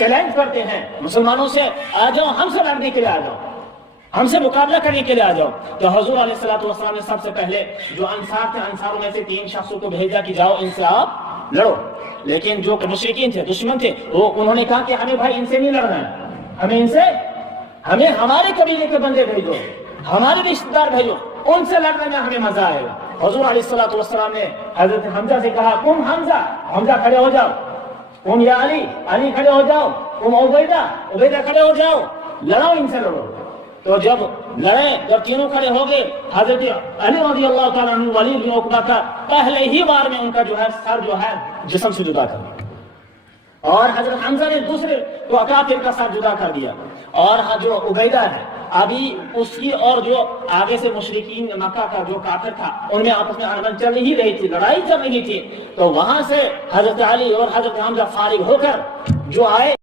Challenge کرتے ہیں مسلمانوں سے، آ جاؤ ہم سے لڑنے کے لیے، آ جاؤ ہم سے مقابلہ کرنے کے لیے آ جاؤ۔ تو حضور علیہ الصلوۃ والسلام نے سب سے پہلے جو انصار تھے، انصاروں میں سے 3 شخصوں کو بھیجا کہ جاؤ ان سے آپ لڑو، لیکن جو مشرکین تھے، دشمن تھے، وہ انہوں نے کہا کہ ہمیں بھائی ان سے نہیں لڑنا ہے، ہمیں ہمارے قبیلے کے بندے بھیجو، ہمارے رشتہ دار بھیجو، ان سے لڑنے میں ہمیں مزہ آئے گا۔ حضور علیہ الصلوۃ والسلام نے حضرت حمزہ سے کہا تم حمزہ کھڑے ہو جاؤ، تم یا علی کھڑے ہو جاؤ، تم عبیدہ کھڑے ہو جاؤ، لڑو ان سے لڑو۔ تو جب تینوں کھڑے ہو گئے، حضرت علی رضی اللہ تعالیٰ عنہ ولید بن عقبہ کا پہلے ہی بار میں ان کا جو ہے سر جو ہے جسم سے جدا کر دیا، اور حضرت حمزہ نے دوسرے تو اکافر کا سر جدا کر دیا، اور جو عبیدہ ہے ابھی اس کی اور جو آگے سے مشرکین مکہ کا جو کافر تھا ان میں آپس میں انبن چل ہی رہی تھی، لڑائی چل رہی تھی، تو وہاں سے حضرت علی اور حضرت حمزہ فارغ ہو کر جو آئے